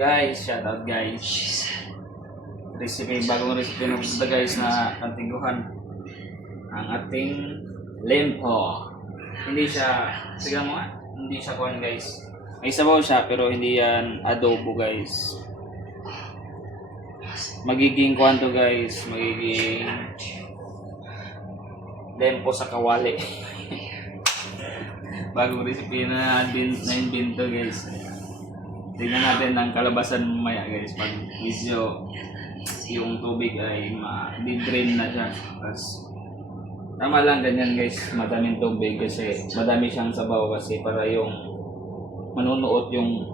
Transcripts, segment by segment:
Guys, shout out guys. Bagong recipe ng punta guys na antiguhan. Ang ating lempo. Hindi siya, sige mo nga, hindi siya corn guys. May sabaw siya pero hindi yan adobo guys. Magiging kwanto guys, magiging lempo sa kawali. Bagong recipe na invento guys. Tingnan natin ang kalabasan mamaya guys. Pag medyo yung tubig ay ma-drain na siya. Tapos tama lang ganyan guys, madaming tubig kasi madami siyang sabaw kasi para yung manunuot yung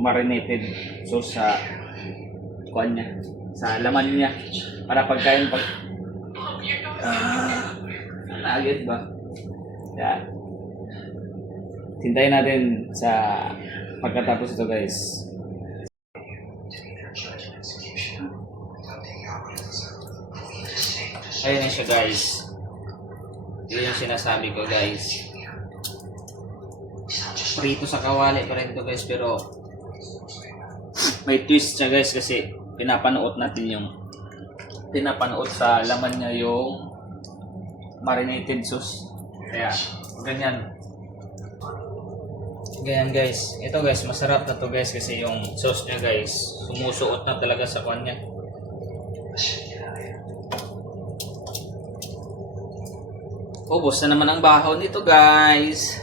marinated sauce sa kuan niya, sa laman niya para pagkain nugget ba? Yeah. Hintayin natin sa pagkatapos ito guys. Ayun na siya guys. Yun yung sinasabi ko guys. Prito sa kawali pa rin ito guys, pero may twist siya guys kasi pinapanood sa laman niya yung marinated sauce. Kaya ganyan guys. Ito guys, masarap na to guys kasi yung sauce niya guys sumusuot na talaga sa kanya. Ubos na naman ang bahaw nito guys.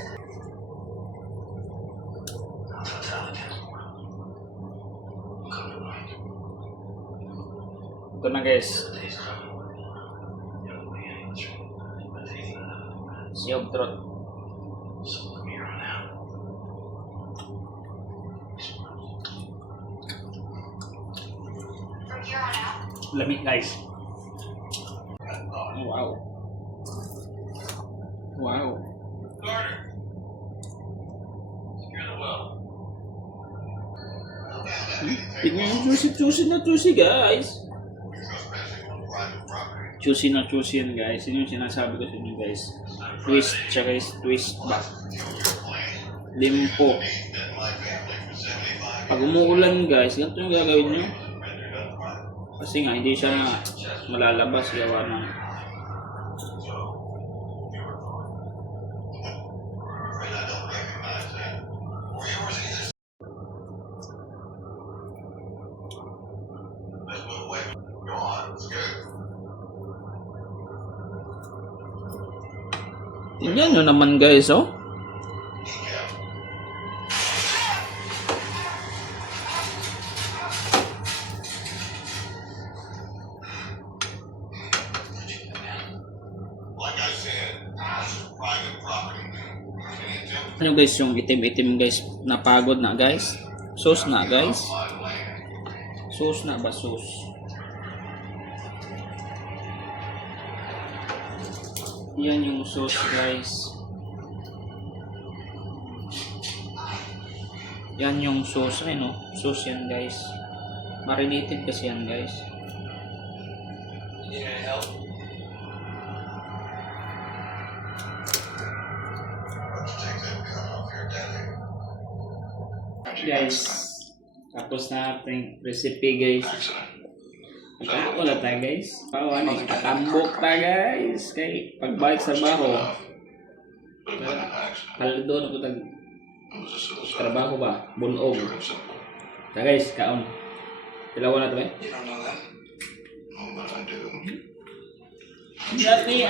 Ito na guys. Siyog trot. Lamig guys. Wow. Wow. Tingnan yung juicy guys. Juicy yan guys. Yun yung sinasabi ko sa inyo guys. Twist siya guys. Twist ba? Limpo. Pag umuulan guys, ganito yung gagawin nyo. Kasi nga hindi siya malalabas gawa ng tingnan nyo naman guys, oh. Ano guys, yung itim-itim guys, napagod na guys. Sauce na guys. Sauce na ba? Sauce. Yan yung sauce guys. Yan yung sauce. Ay no, sauce yan guys. Marinated kasi yan guys. Guys, tapos na ating recipe guys. Wala tayo guys. Patambok tayo guys. Kay pagbalik sa baho. Kaldo na po tag trabaho ba? Bunog. Ta guys, kaon. Tilawan na to eh. Not me,